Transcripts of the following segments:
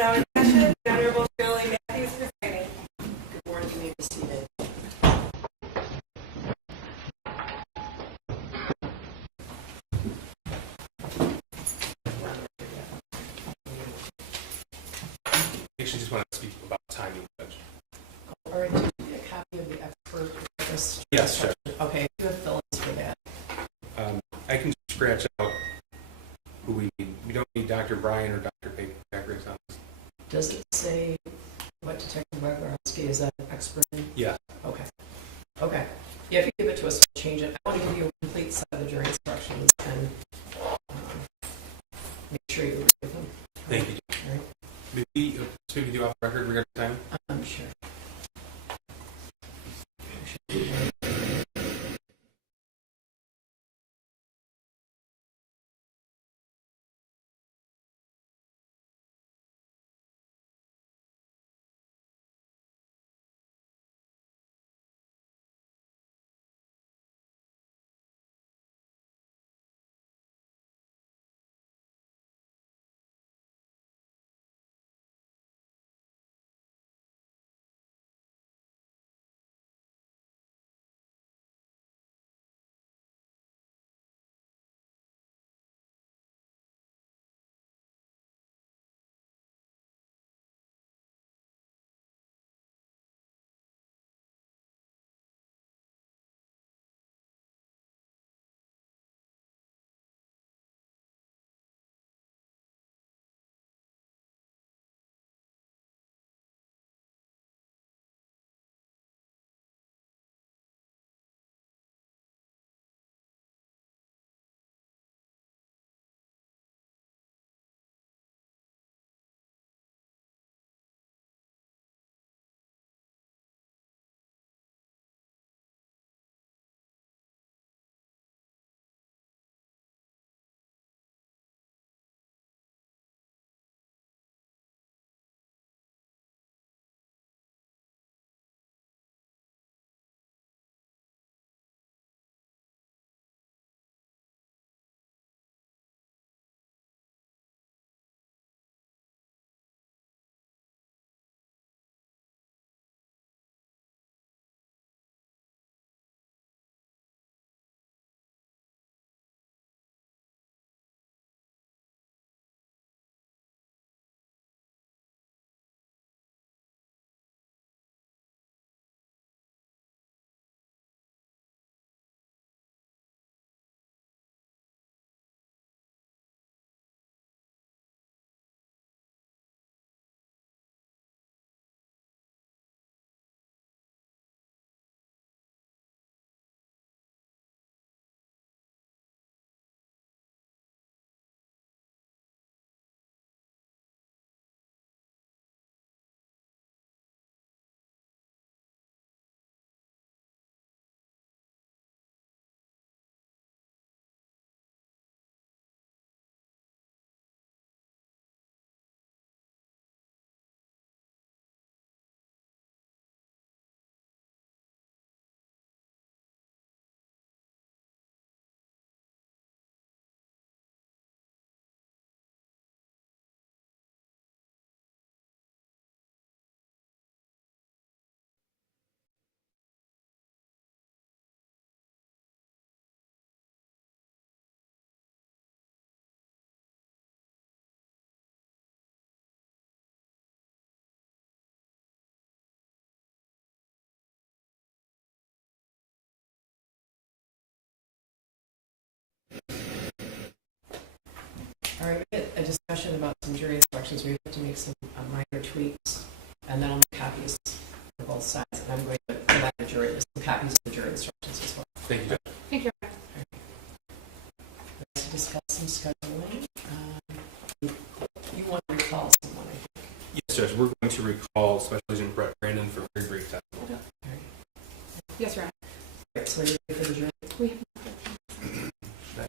now in session. The Honorable Shirley Matthews presiding. Good morning. You may be seated. I actually just want to speak about timing, Judge. All right. Do you need a copy of the expert witness? Yes, Judge. Okay. You have fill-ins for that. I can scratch out who we need. We don't need Dr. Bryan or Dr. Packard's on this. Does it say what Detective Waglarowski is an expert in? Yeah. Okay. Okay. Yeah, if you give it to us, we'll change it. I want to give you a complete set of the jury instructions and make sure you read them. Thank you. All right. Did we speak with you off the record regarding time? I'm sure. All right, we had a discussion about some jury instructions. We have to make some minor tweaks, and then I'll make copies for both sides. And I'm going to provide the jury with some copies of the jury instructions as well. Thank you, Judge. Thank you. Let's discuss some scheduling. You want to recall someone, I think. Yes, Judge. We're going to recall Special Agent Brett Brandon for a very brief time. All right. Yes, Your Honor. All right, so are you ready for the jury? We have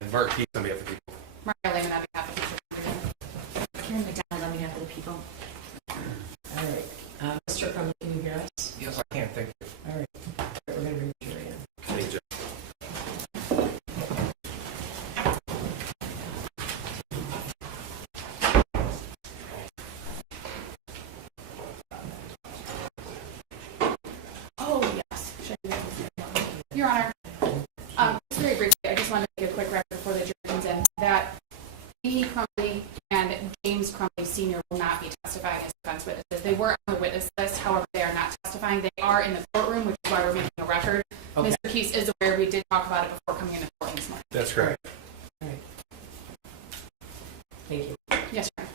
And Mark Keith on behalf of the people. Mario Lehman on behalf of the Karen McDonald on behalf of the people. All right. Mr. Crumbley, can you hear us? Yes, I can. Thank you. All right. We're going to bring the jury in. Thank you, Judge. Your Honor, just very briefly, I just want to make a quick record before the jury comes in that Amy Crumbley and James Crumbley Sr. will not be testifying as defense witnesses. They were on the witness list, however, they are not testifying. They are in the courtroom, which is why we're making a record. Okay. Mr. Keese is aware we did talk about it before coming into court this morning. That's correct. All right. Thank you. Yes, Your Honor.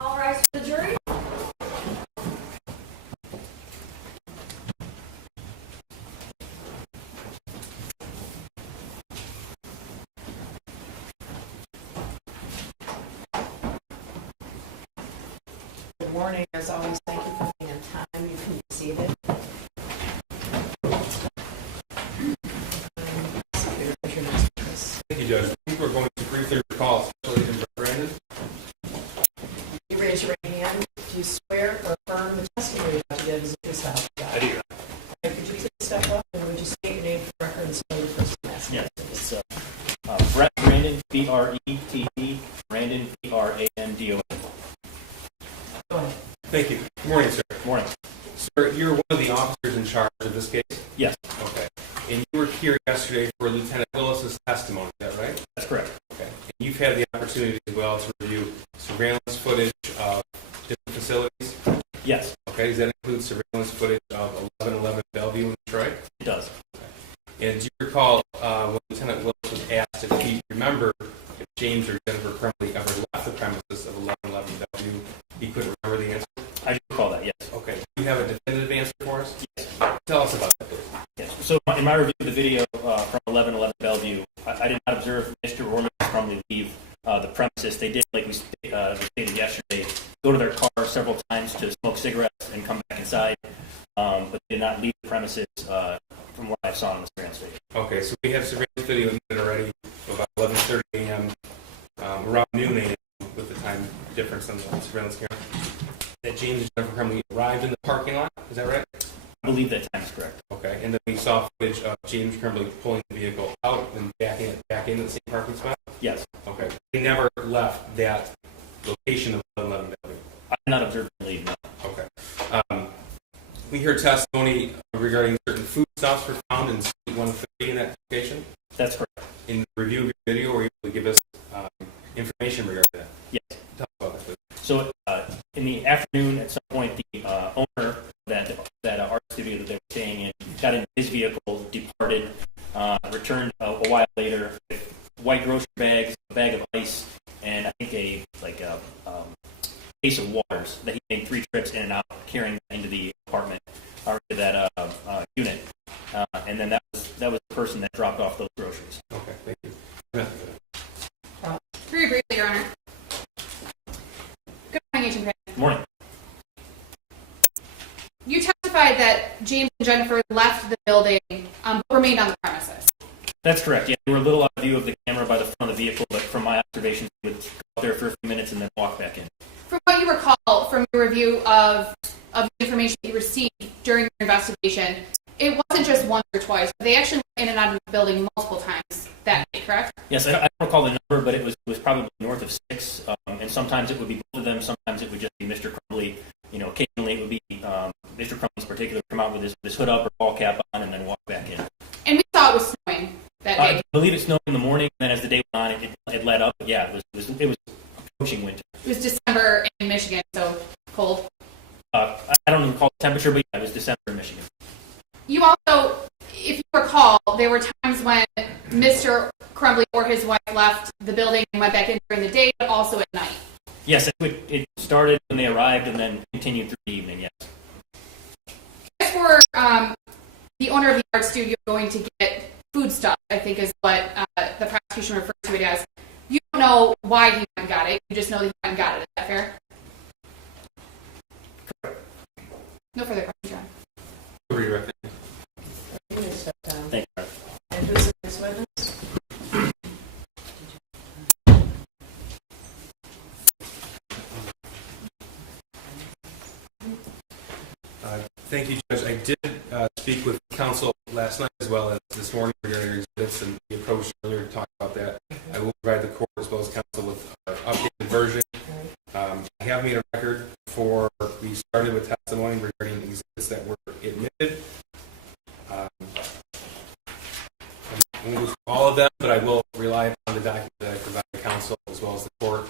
All rise for the jury. Good morning. As always, thank you for being on time. You can be seated. Thank you, Judge. I think we're going to briefly recall Special Agent Brandon. You raise your right hand. Do you swear or affirm the testimony you're about to give is the truth, so help you God? I do. All right, could you please step up and would you state your name for the record and spell your first and last name? Yes, it's Brett Brandon, B-R-E-T-E, Brandon, B-R-A-N-D-O-N. Go ahead. Thank you. Good morning, sir. Morning. Sir, you're one of the officers in charge of this case? Yes, Okay. And you were here yesterday for Lieutenant Willis's testimony, is that right? that's correct. Okay. And you've had the opportunity as well to review surveillance footage of different facilities? Yes, Okay. Does that include surveillance footage of 1111 Bellevue in Detroit? it does. And do you recall when Lieutenant Willis was asked if he remembered if James or Jennifer Crumbley ever left the premises of 1111 Bellevue, he couldn't remember the answer? I do recall that, yes. Okay. Do you have a definitive answer for us? Yes. Tell us about that, please. Yes. So in my review of the video from 1111 Bellevue, I did not observe Mr. or Mrs. Crumbley leave the premises. They did, like we stated yesterday, go to their car several times to smoke cigarettes and come back inside, but they did not leave the premises from what I saw on the surveillance video. Okay, so we have surveillance video in it already about 11:30 a.m., around noon a.m. with the time difference on the surveillance camera, that James and Jennifer Crumbley arrived in the parking lot. Is that right? I believe that time is correct. Okay, and then we saw footage of James Crumbley pulling the vehicle out and back in the same parking spot? Yes. Okay. They never left that location of 1111 Bellevue? I did not observe them leave, no. Okay. We heard testimony regarding certain foodstuffs were found in Suite 130 in that location. That's correct. In the review of your video, were you able to give us information regarding that? Yes. Tell us about that, please. So in the afternoon, at some point, the owner of that art studio that they were staying in got into his vehicle, departed, returned a while later with white grocery bags, a bag of ice, and I think a case of waters that he made 3 trips in and out, carrying that into the apartment or into that unit. And then that was the person that dropped off those groceries. Okay, thank you. Very briefly, Your Honor. Good morning, Agent Brandon. Good morning. You testified that James and Jennifer left the building but remained on the premises. That's correct. Yeah, they were a little out of view of the camera by the front of the vehicle, but from my observations, they would go out there for a few minutes and then walk back in. From what you recall from your review of the information that you received during your investigation, it wasn't just once or twice. They actually went in and out of the building multiple times that day, correct? Yes, I don't recall the number, but it was probably north of 6. And sometimes it would be both of them. Sometimes it would just be Mr. Crumbley. You know, occasionally it would be Mr. Crumbley's particular come out with his hood up or ball cap on and then walk back in. And we saw it was snowing that day. I believe it snowed in the morning, and then as the day went on, it let up. But yeah, it was approaching winter. It was December in Michigan, so cold. I don't recall the temperature, but yeah, it was December in Michigan. You also, if you recall, there were times when Mr. Crumbley or his wife left the building and went back in during the day, but also at night. Yes, it started when they arrived and then continued through the evening, yes. As for the owner of the art studio going to get food stuff, I think is what the prosecution refers to it as, you don't know why he went and got it. You just know that he went and got it. Is that fair? No further questions, John. Over your right hand. You may step down. Thank you. And who's the next witness? Thank you, Judge. I did speak with council last night as well as this morning regarding your exhibits and the approach earlier to talk about that. I will provide the court as well as council with our updated version. I have made a record for, we started with testimony regarding exhibits that were admitted. I'm going to go through all of them, but I will rely on the document that I provide to council as well as the court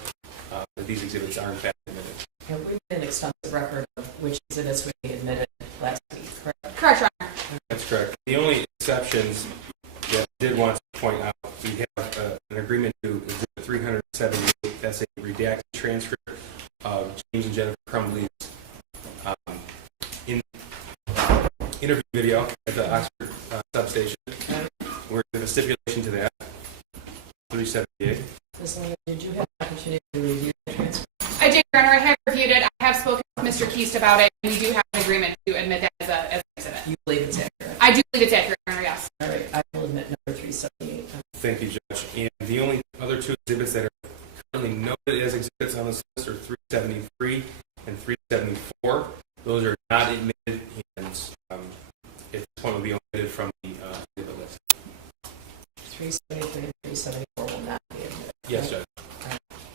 that these exhibits are in fact admitted. Yeah, we made an extensive record of which exhibits would be admitted last week, correct? Correct, Your Honor. That's correct. The only exceptions that I did want to point out, we have an agreement to exhibit 378. That's a redacted transcript of James and Jennifer Crumbley's interview video at the Oxford substation. We're going to stipulation to that. 378. Ms. Lehman, did you have an opportunity to review the transcript? I did, Your Honor. I have reviewed it. I have spoken with Mr. Keast about it, and we do have an agreement to admit that as an exhibit. You believe it's accurate? I do believe it's accurate, Your Honor, yes. All right, I will admit number 378. Thank you, Judge. And the only other two exhibits that are currently noted as exhibits on this list are 373 and 374. Those are not admitted, and at this point will be omitted from the exhibit list. 373 and 374 will not be admitted. Yes, Judge.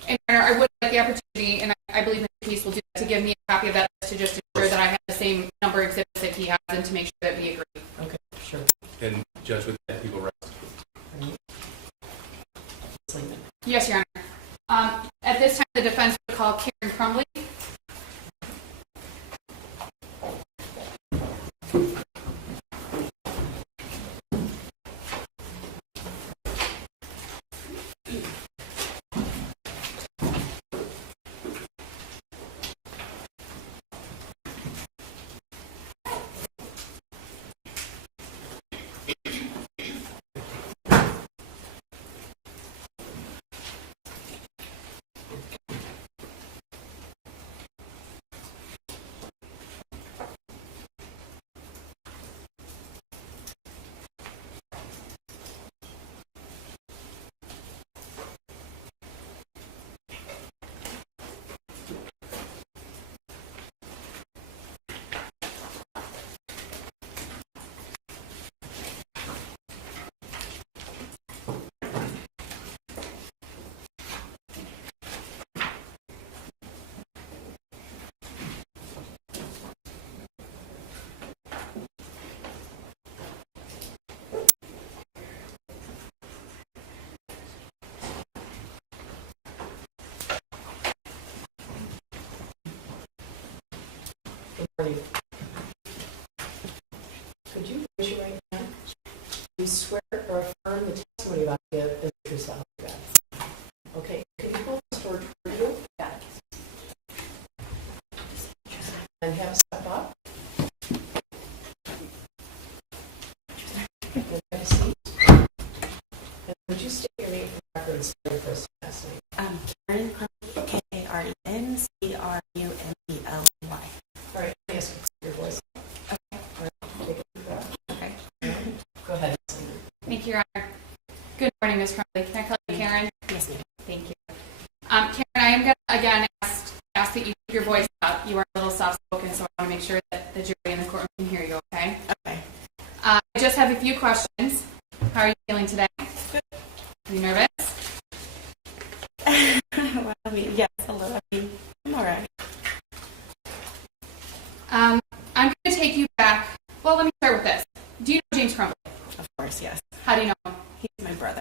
And Your Honor, I would like the opportunity, and I believe Mr. Keast will do that, to give me a copy of that list to just ensure that I have the same number of exhibits that he has and to make sure that we agree. Okay, sure. And Judge, with that, people rest. Ms. Lehman. Yes, Your Honor. At this time, the defense would call Karen Crumbley. Good morning. Could you raise your right hand? Do you swear or affirm the testimony about to give is the truth, so help you God? Okay, can you hold the sword for you? Got it. And have a step up. And have a seat. And would you state your name for the record and spell your first and last name? Karen Crumbley, Karencrumbley. All right, let me ask you your voice. Okay. All right, take a deep breath. Okay. Go ahead. Ms. Lehman. Thank you, Your Honor. Good morning, Ms. Crumbley. Can I call you Karen? Yes, ma'am. Thank you. Karen, I am going to again ask that you keep your voice up. You are a little soft-spoken, so I want to make sure that the jury in the courtroom can hear you, okay? Okay. I just have a few questions. How are you feeling today? Good. Are you nervous? Well, I mean, yes, a little. I'm all right. I'm going to take you back. Well, let me start with this. Do you know James Crumbley? Of course, yes. How do you know him? He's my brother.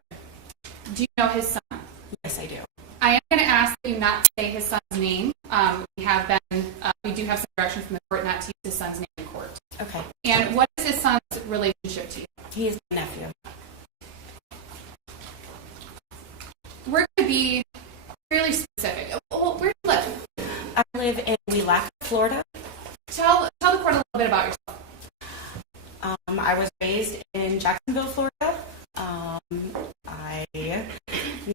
Do you know his son? Yes, I do. I am going to ask you not to say his son's name. We do have some direction from the court not to use his son's name in court. Okay. And what is his son's relationship to you? He is my nephew. We're going to be really specific. Well, where do you live? I live in Weelac, Florida. Tell the court a little bit about yourself. I was raised in Jacksonville, Florida. I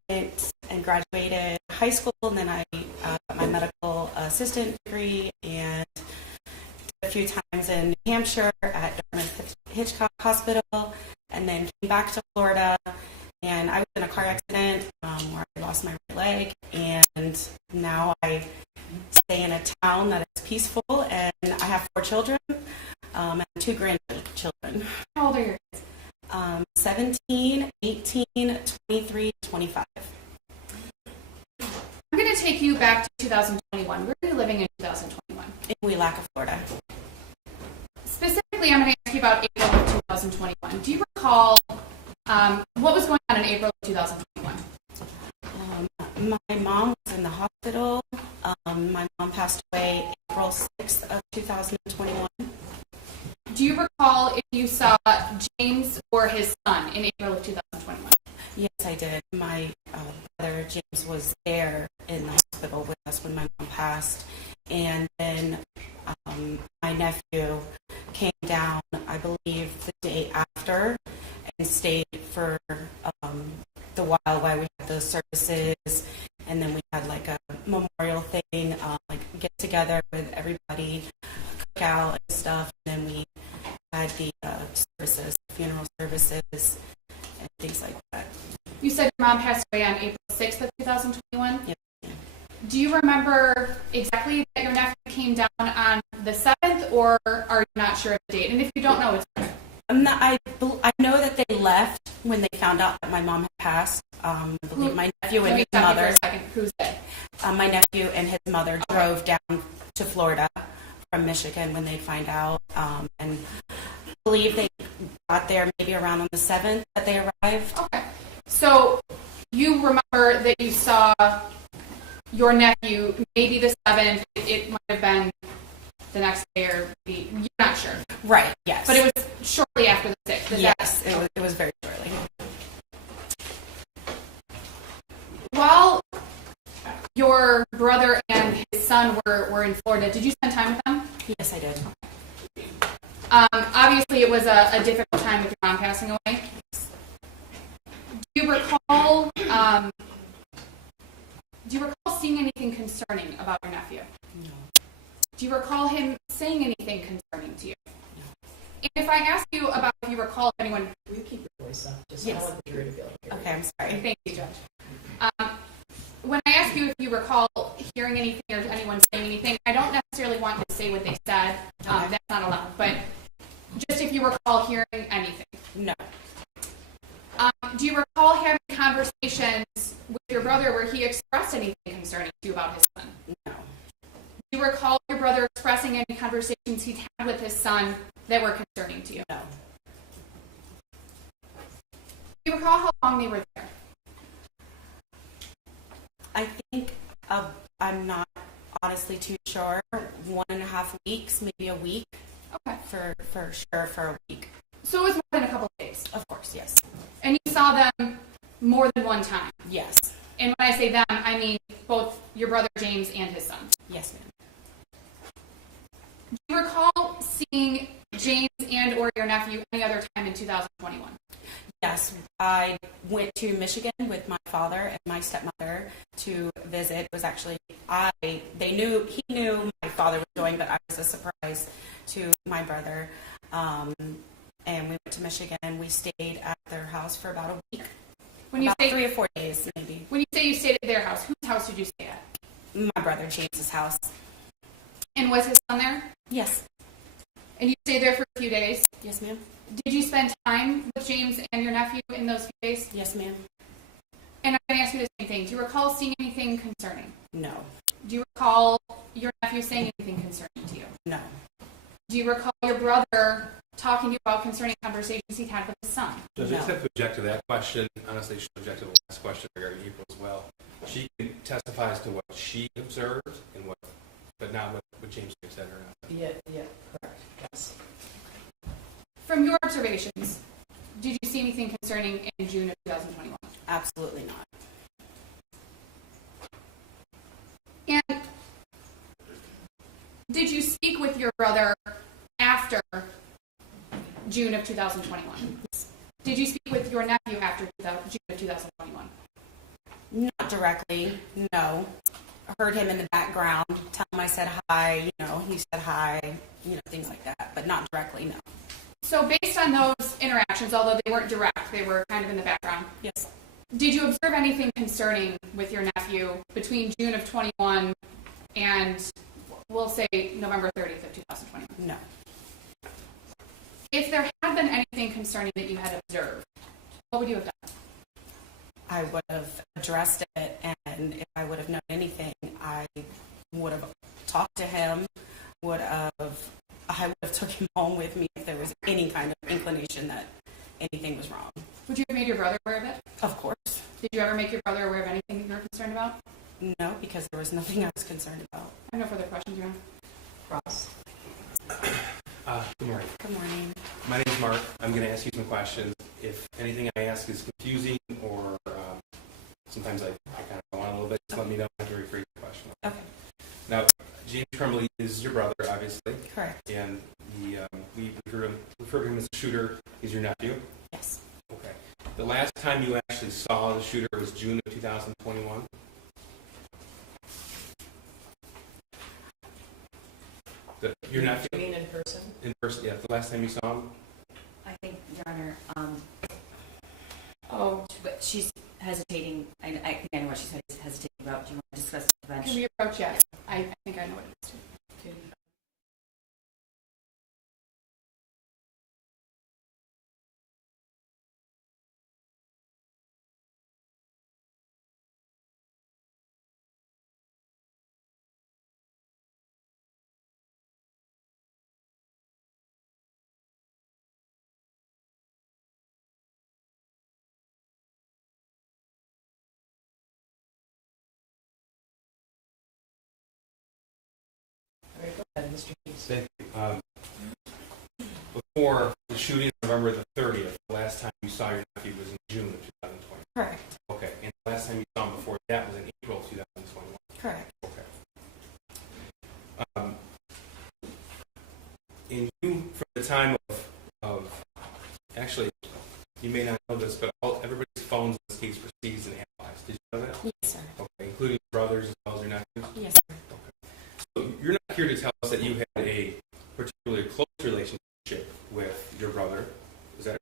went and graduated high school, and then I got my medical assistant degree and a few times in New Hampshire at Dartmouth Hitchcock Hospital, and then came back to Florida. And I was in a car accident where I lost my right leg, and now I stay in a town that is peaceful, and I have 4 children and 2 grandchildren. children. How old are your kids? 17, 18, 23, 25. I'm going to take you back to 2021. Where are you living in 2021? In Wielaka, Florida. Specifically, I'm going to ask you about April of 2021. Do you recall what was going on in April of 2021? My mom was in the hospital. My mom passed away April 6th of 2021. Do you recall if you saw James or his son in April of 2021? Yes, I did. My brother James was there in the hospital with us when my mom passed. And then my nephew came down, I believe, the day after and stayed for the while we had the services. And then we had like a memorial thing, like get together with everybody, cookout and stuff. And then we had the services, funeral services, and things like that. You said your mom passed away on April 6th of 2021? Yes. Do you remember exactly that your nephew came down on the 7th, or are you not sure of the date? And if you don't know, it's okay. I know that they left when they found out that my mom had passed. I believe my nephew and his Let me stop you for mother. a second. Who's it? My nephew and his mother drove down to Florida from Michigan when they find out, and I believe they got there maybe around on the 7th that they arrived. Okay. So you remember that you saw your nephew maybe the 7th. It might have been the next day or maybe, you're not sure. Right. Yes. But it was shortly after the 6th. Is yes. It was very shortly. While your brother and his son were in Florida, did you spend time with them? Yes, I did. Obviously, it was a difficult time with your mom passing away. Do you recall seeing anything concerning about your nephew? No. Do you recall him saying anything concerning to you? No. And if I ask you about if you recall anyone... Will you keep your voice up? Just Yes. I want the jury to be able to hear Okay, I'm sorry. Thank you, Judge. When I ask you if you recall hearing anything or anyone saying anything, I don't necessarily want to say what they said. That's not allowed. But just if you recall hearing anything. No. Do you recall having conversations with your brother where he expressed anything concerning to you about his son? No. Do you recall your brother expressing any conversations he'd had with his son that were concerning to you? No. Do you recall how long they were there? I think I'm not honestly too sure. 1.5 weeks, maybe a week. Okay. For sure, for a week. So it was more than a couple of days. Of course, yes. And you saw them more than one time. Yes. And when I say them, I mean both your brother James and his son. Yes, ma'am. Do you recall seeing James and or your nephew any other time in 2021? Yes, I went to Michigan with my father and my stepmother to visit. It was actually he knew my father was going, but I was a surprise to my brother. And we went to Michigan. We stayed at their house for about a week. When you about say 3 or 4 days, maybe. When you say you stayed at their house, whose house did you stay at? My brother James's house. And was his son there? Yes. And you stayed there for a few days? Yes, ma'am. Did you spend time with James and your nephew in those few days? Yes, ma'am. And I'm going to ask you the same thing. Do you recall seeing anything concerning? No. Do you recall your nephew saying anything concerning to you? No. Do you recall your brother talking to you about concerning conversations he'd had with his son? So I just have to object to that question. Honestly, she objected to the last question regarding April as well. She testifies to what she observed and but not what James said or not. Yeah, correct. Yes. From your observations, did you see anything concerning in June of 2021? Absolutely not. And did you speak with your brother after June of 2021? Did you speak with your nephew after June of 2021? Not directly, no. I heard him in the background, tell him I said hi, he said hi, things like that, but not directly, no. So based on those interactions, although they weren't direct, they were kind of in the background, Yes. did you observe anything concerning with your nephew between June of 21 and, we'll say, November 30th of 2021? No. If there had been anything concerning that you had observed, what would you have done? I would have addressed it, and if I would have known anything, I would have talked to him, I would have took him home with me if there was any kind of inclination that anything was wrong. Would you have made your brother aware of it? Of course. Did you ever make your brother aware of anything that you were concerned about? No, because there was nothing I was concerned about. I have no further questions, Your Honor. Ross? Good morning. Good morning. My name is Mark. I'm going to ask you some questions. If anything I ask is confusing or sometimes I kind of go on a little bit, just let me know. I have to rephrase the question. Okay. Now, James Crumbley is your brother, obviously, Correct. and we refer to him as the shooter. He's your nephew. Yes. Okay. The last time you actually saw the shooter was June of 2021. Your nephew? You mean in person? In person, yeah. The last time you saw him? I think, Your Honor, but she's hesitating. I think I know what she's hesitating about. Do you want to discuss the bench? Can we approach? Yes. I think I know what it is. Too. All right, go ahead, Mr. Hughes. Thank you. Before the shooting, November the 30th, the last time you saw your nephew was in June of 2020. Correct. Okay. And the last time you saw him before that was in April of 2021. Correct. Okay. And you, from the time of actually, you may not know this, but everybody's phones in this case were seized and analyzed. Did you know that? Yes, sir. Okay, including your brothers as well as your nephews? Yes, sir. So you're not here to tell us that you had a particularly close relationship with your brother, is that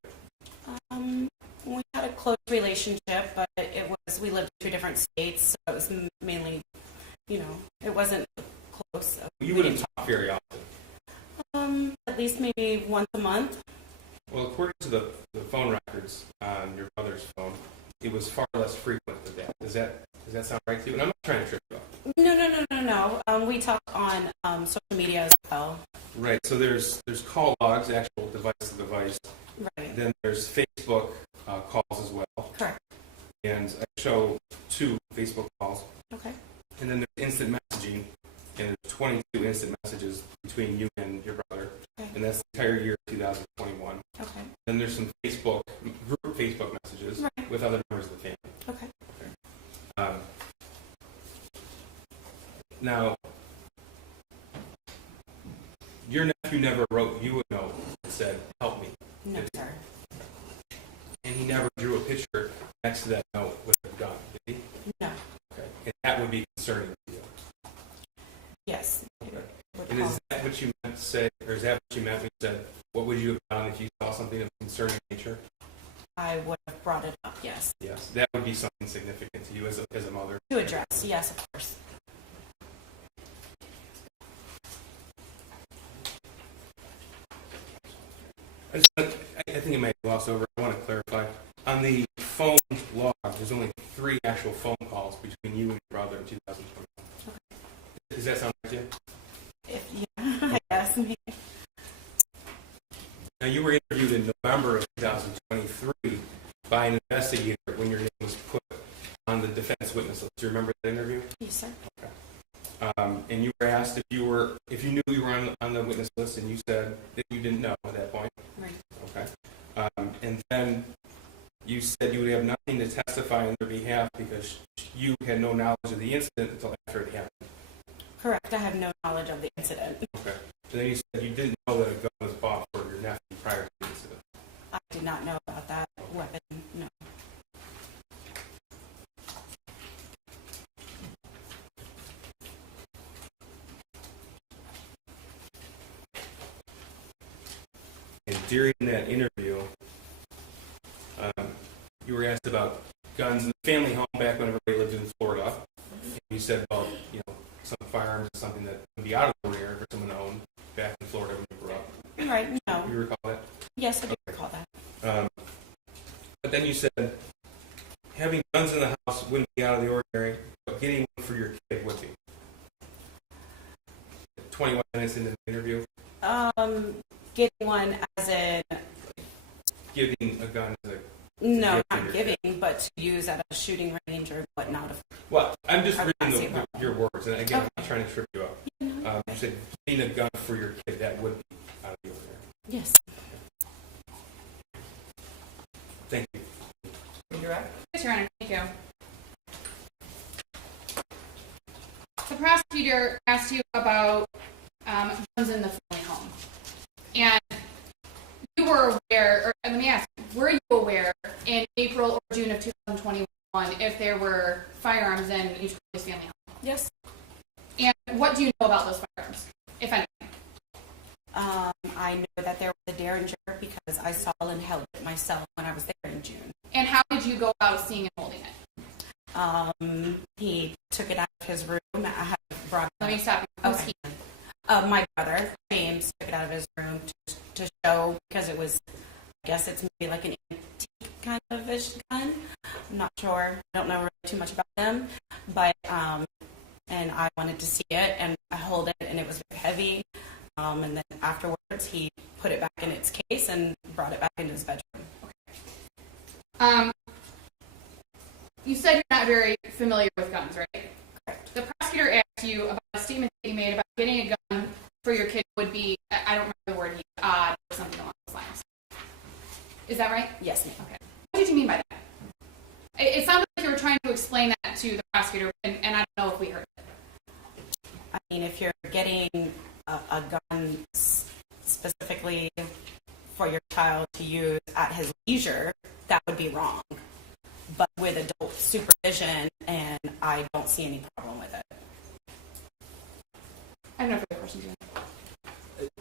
right? We had a close relationship, but we lived in 2 different states, so it was mainly, it wasn't close. You wouldn't talk very often. At least maybe once a month. Well, according to the phone records on your brother's phone, it was far less frequent than that. Does that sound right to you? And I'm not trying to trip you up. No. We talk on social media as well. Right. So there's call logs, actual device to device. Right. Then there's Facebook calls as well. Correct. And I show 2 Facebook calls. Okay. And then there's instant messaging, and there's 22 instant messages between you and your brother. Okay. And that's the entire year of 2021. Okay. Then there's some group Facebook messages Right. with other members of the family. Okay. Now, your nephew never wrote you a note that said, "Help me." No, sir. And he never drew a picture next to that note with a gun, did he? No. Okay. And that would be concerning to you. Yes. Okay. And is that what you meant to say, or is that what you meant when you said, what would you have done if you saw something of concerning nature? I would have brought it up, yes. Yes. That would be something significant to you as a mother. To address, yes, of course. I think it might be glossed over. I want to clarify. On the phone log, there's only 3 actual phone calls between you and your brother in 2020. Okay. Does that sound right to you? I guess. Now, you were interviewed in November of 2023 by an investigator when your name was put on the defense witness list. Do you remember that interview? Yes, sir. Okay. And you were asked if you knew you were on the witness list, and you said that you didn't know at that point. Right. Okay. And then you said you would have nothing to testify on their behalf because you had no knowledge of the incident until after it happened. Correct. I have no knowledge of the incident. Okay. And then you said you didn't know that a gun was bought for your nephew prior to the incident. I did not know about that weapon, no. And during that interview, you were asked about guns in the family home back when everybody lived in Florida. And you said, well, some firearms is something that would be out of the ordinary for someone to own back in Florida when you grew up. Right, no. You recall that? Yes, I do Okay. then you said having guns in the house wouldn't be out of the ordinary, but getting one for your kid would be. 21 minutes into the interview, Getting one as in, giving a gun to the. no, gift for not your giving, kid. but to use at a shooting range or whatnot. Well, I'm just I would not say reading that. your words, and again, Okay. I'm not trying to trip you up. You said getting a gun for your kid, that would be out of the ordinary. Yes. Thank you. Redirect? Yes, Your Honor, thank you. The prosecutor asked you about guns in the family home. And you were aware, or let me ask, were you aware in April or June of 2021 if there were firearms in each family home? Yes. And what do you know about those firearms, if anything? I know that there was a Derringer because I saw and held it myself when I was there in June. And how did you go about seeing and holding it? He took it out of his room. I had brought Let me stop you. Who's Okay. he? My brother, James, took it out of his room to show, because it was, I guess it's maybe like an antique kind of ish gun. I'm not sure. I don't know really too much about them. But, and I wanted to see it, and I hold it, and it was very heavy. And then afterwards, he put it back in its case and brought it back into his bedroom. You said you're not very familiar with guns, right? Correct. The prosecutor asked you about a statement that you made about getting a gun for your kid would be, I don't remember the word, odd or something along those lines. Is that right? Yes, ma'am. Okay. What did you mean by that? It sounded like you were trying to explain that to the prosecutor, and I don't know if we heard it. I mean, if you're getting a gun specifically for your child to use at his leisure, that would be wrong. But with adult supervision, and I don't see any problem with it. I have no further questions.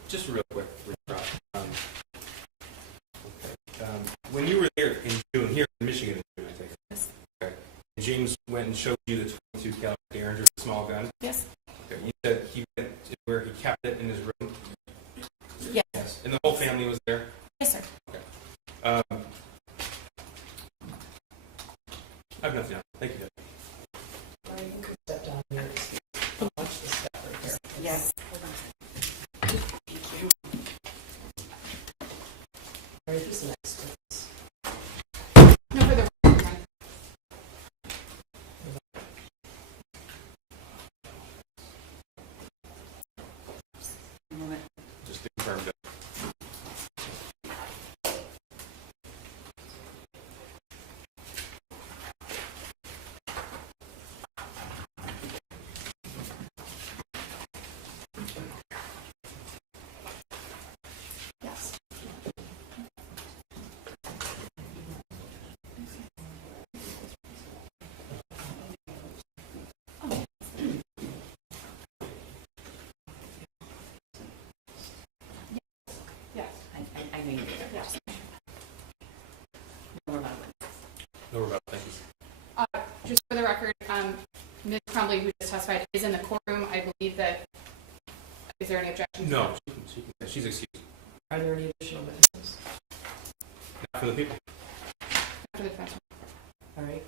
Just real quick, when you were there in June, here in Michigan in June, I think. Yes. Okay. James went and showed you the 22 caliber Derringer, the small gun. Yes. Okay. You said he went to where he kept it in his room. Yes. Yes. And the whole family was there. Yes, sir. I have nothing else. Thank you. All right, you can step down here. Watch the step right here. Yes. All right, who's next? Please. No further questions. Just to confirm that. Yes. Yes. I know you did that. Yes. No more about it. No, we're about. Thank you. Just for the record, Ms. Crumbley, who just testified, is in the courtroom. I believe that. Is there any objection? No, she's excused. Are there any additional witnesses? Not for the people. After the defense. All right.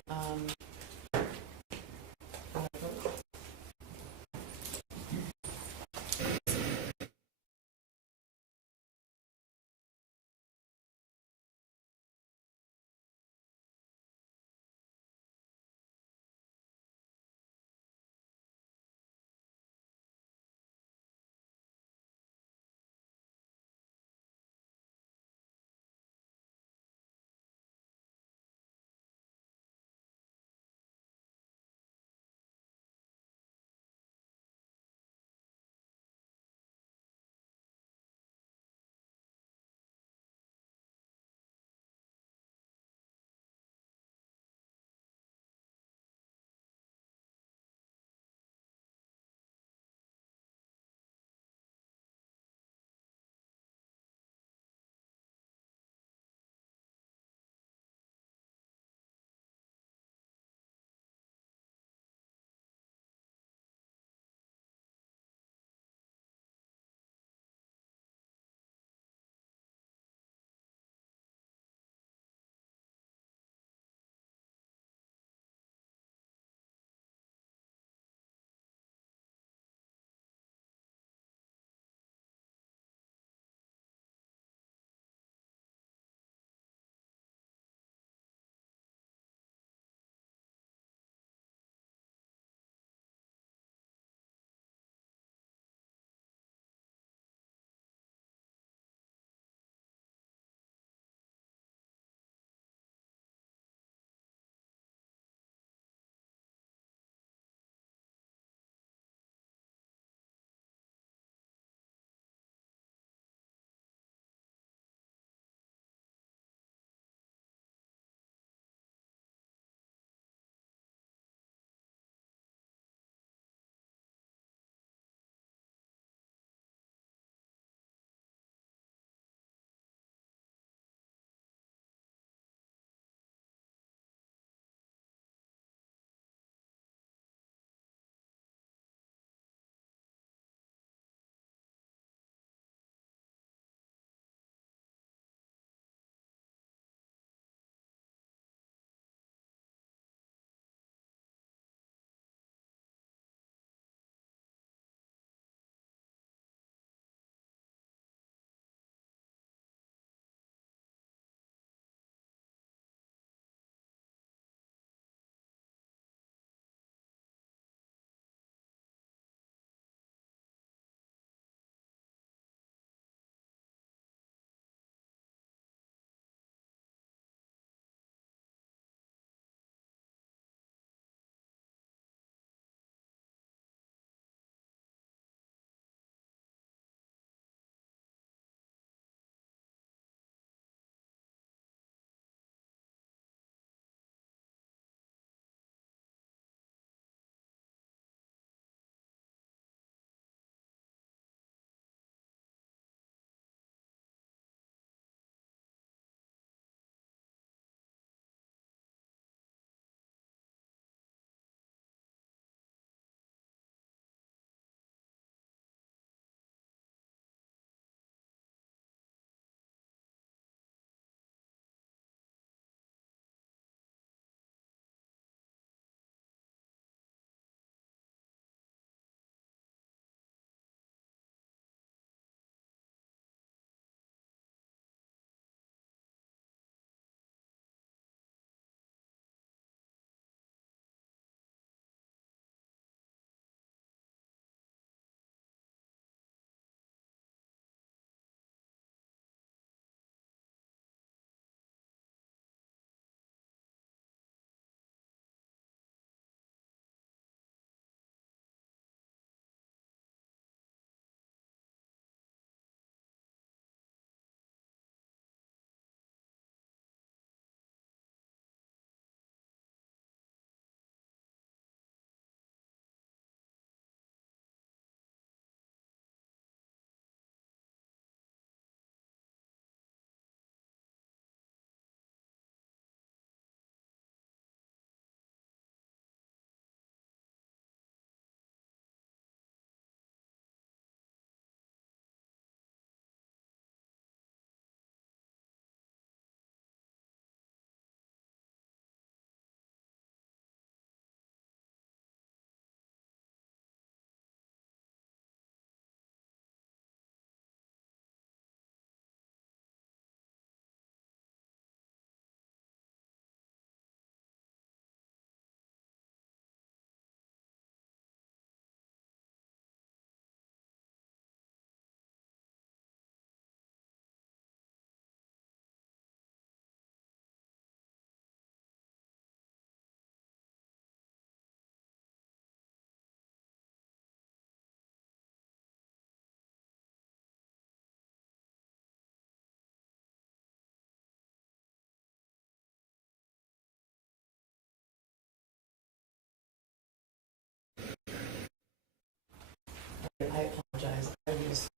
I apologize. I was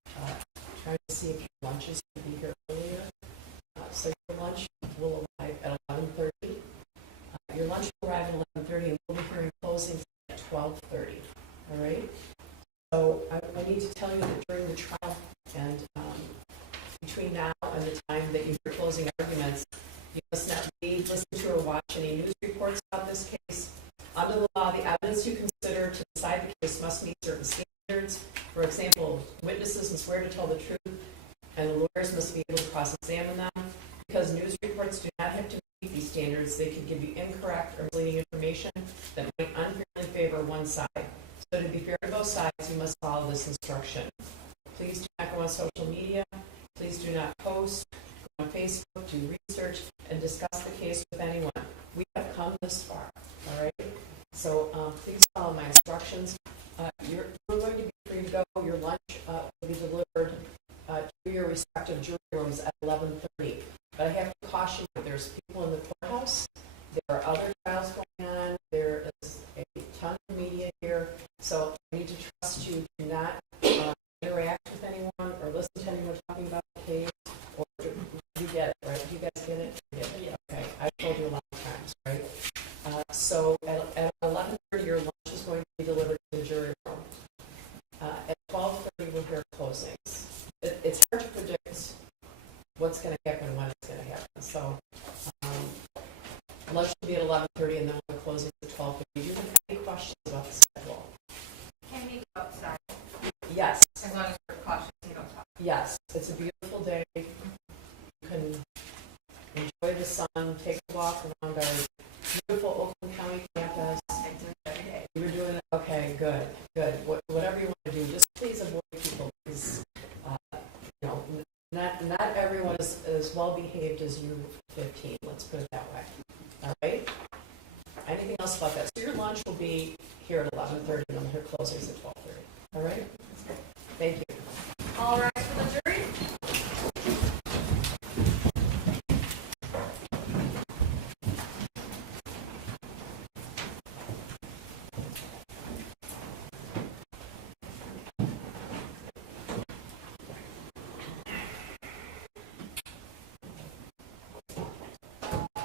trying to see if your lunches could be here earlier. So your lunch will arrive at 11:30. Your lunch will arrive at 11:30, and we'll be hearing closings at 12:30. All right? So I need to tell you that during the trial and between now and the time that you hear closing arguments, you must not read, listen to, or watch any news reports about this case. Under the law, the evidence you consider to decide the case must meet certain standards. For example, witnesses must swear to tell the truth, and the lawyers must be able to cross-examine them. Because news reports do not have to meet these standards, they can give you incorrect or misleading information that might unfairly favor one side. So to be fair to both sides, you must follow this instruction. Please do not go on social media. Please do not post, go on Facebook, do research, and discuss the case with anyone. We have come this far, all right? So please follow my instructions. You're going to be free to go. Your lunch will be delivered to your respective jury rooms at 11:30. But I have to caution you, there's people in the courthouse. There are other trials going on. There is a ton of media here. So I need to trust you to not interact with anyone or listen to anyone talking about the case. Or you get it, right? You guys get it? You get it? Yeah. Okay. I've told you a lot of times, right? So at 11:30, your lunch is going to be delivered to the jury room. At 12:30, we'll hear closings. It's hard to predict what's going to happen and when it's going to happen. So lunch will be at 11:30, and then we'll have closings at 12:30. Do you have any questions about the schedule? Can we go outside? Yes. As long as we're cautious, you don't talk. Yes. It's a beautiful day. You can enjoy the sun, take a walk around our beautiful Oakland County campus. I do it every day. You were doing it? Okay, good, good. Whatever you want to do, just please avoid people because, you know, not everyone is as well behaved as you 15. Let's put it that way. All right? Anything else about that? So your lunch will be here at 11:30 and we'll hear closings at 12:30. All right? Thank you. All right, for the jury.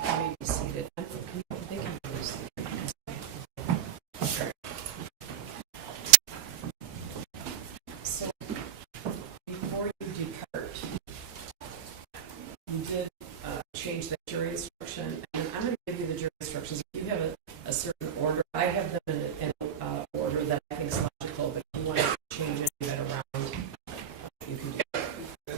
You may be seated. I think I'm going to seated. So, before you depart, you did change that jury instruction, and I'm going to give you the jury instructions. If you have a certain order, I have them in an order that I think is logical, but if you want to change any of that around, you can do it.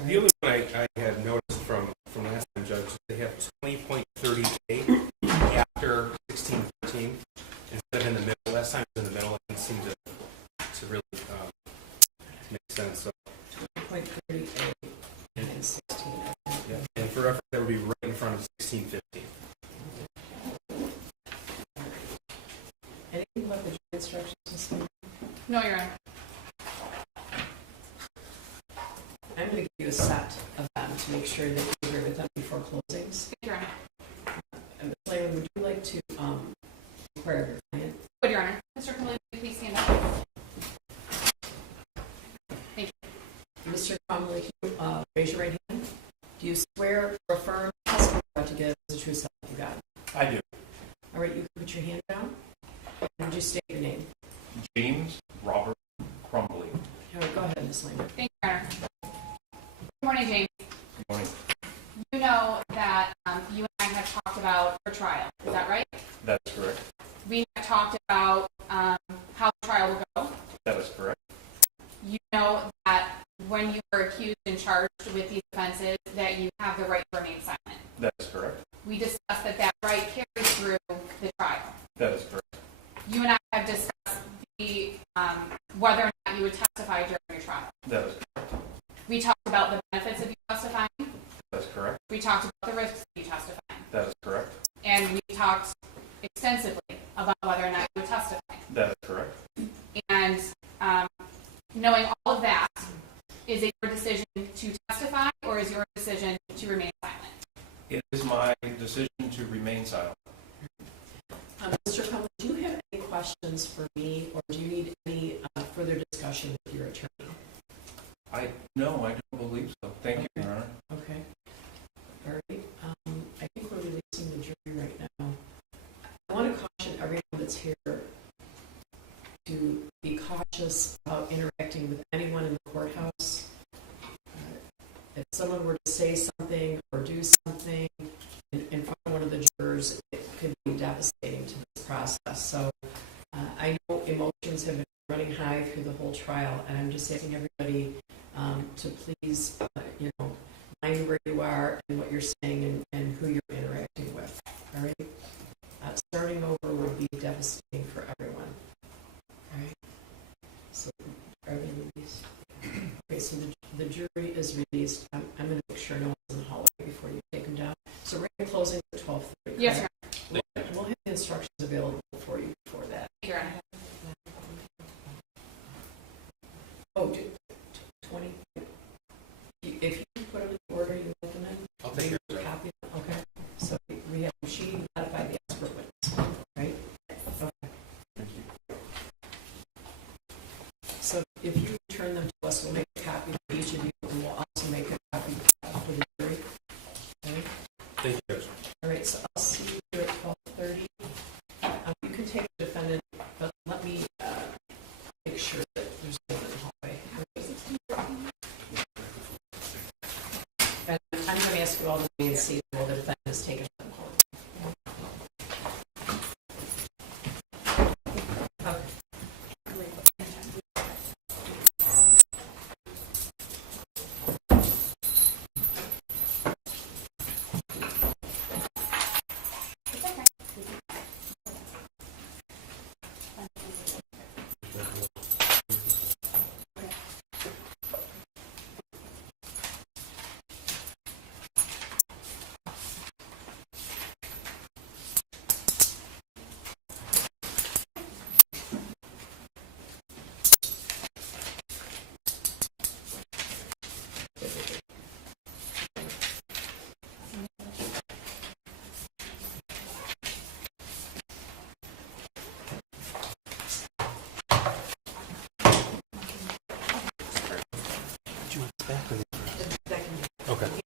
The only one I had noticed from last time, Judge, they have 20.30A after 1613 instead of in the middle. Last time it was in the middle, it didn't seem to really make sense. So, 20.30A and 16. yeah. And for reference, that would be right in front of 1615. Anything about the jury instructions, Ms. Lynn? No, Your Honor. I'm going to give you a set of them to make sure that you agree with them before closings. Your Honor. And Ms. Lehman, would you like to inquire your client? Would, Your Honor. Mr. Crumbley, will you please stand up? Thank you. Mr. Crumbley, can you raise your right hand? Do you swear or affirm the testimony you're about to give is the true self you got? I do. All right, you can put your hand down. And would you state your name? James Robert Crumbley. All right, go ahead, Ms. Lehman. Thank you, Your Honor. Good morning, James. Good morning. You know that you and I have talked about your trial. Is that right? That's correct. We have talked about how the trial will go. That is correct. You know that when you were accused and charged with these offenses, that you have the right to remain silent. That is correct. We discussed that right carries through the trial. That is correct. You and I have discussed the whether or not you would testify during your trial. That is correct. We talked about the benefits of you testifying. That's correct. We talked about the risks of you testifying. That is correct. And we talked extensively about whether or not you would testify. That is correct. And knowing all of that, is it your decision to testify or is your decision to remain silent? It is my decision to remain silent. Mr. Crumbley, do you have any questions for me, or do you need any further discussion with your attorney? someone were to say something or do something in front of one of the jurors, it could be devastating to this process. So I know emotions have been running high through the whole trial, and I'm just asking everybody to please, mind where you are and what you're saying and who you're interacting with. All right? Starting over would be devastating for everyone. All right? So, are they released? Okay, so the jury is released. I'm going to make sure no one's in the hallway before you take them down. So we're closing at 12:30. Yes, sir. We'll have the instructions available for you before that. Your Honor. Oh, 20. If you put them in the order you want them in, I'll take care of it. copy them. Okay. So we have she modified the expert witness, right? Okay. Thank you. So if you return them to us, we'll make a copy for each of you, and we'll also make a copy for the jury. Okay? Thank you, Judge. All right, so I'll see you here at 12:30. You can take the defendant, but let me make sure that there's no one in the hallway. And I'm going to ask you all to be and see while the defendant is taken them home. Okay. Okay.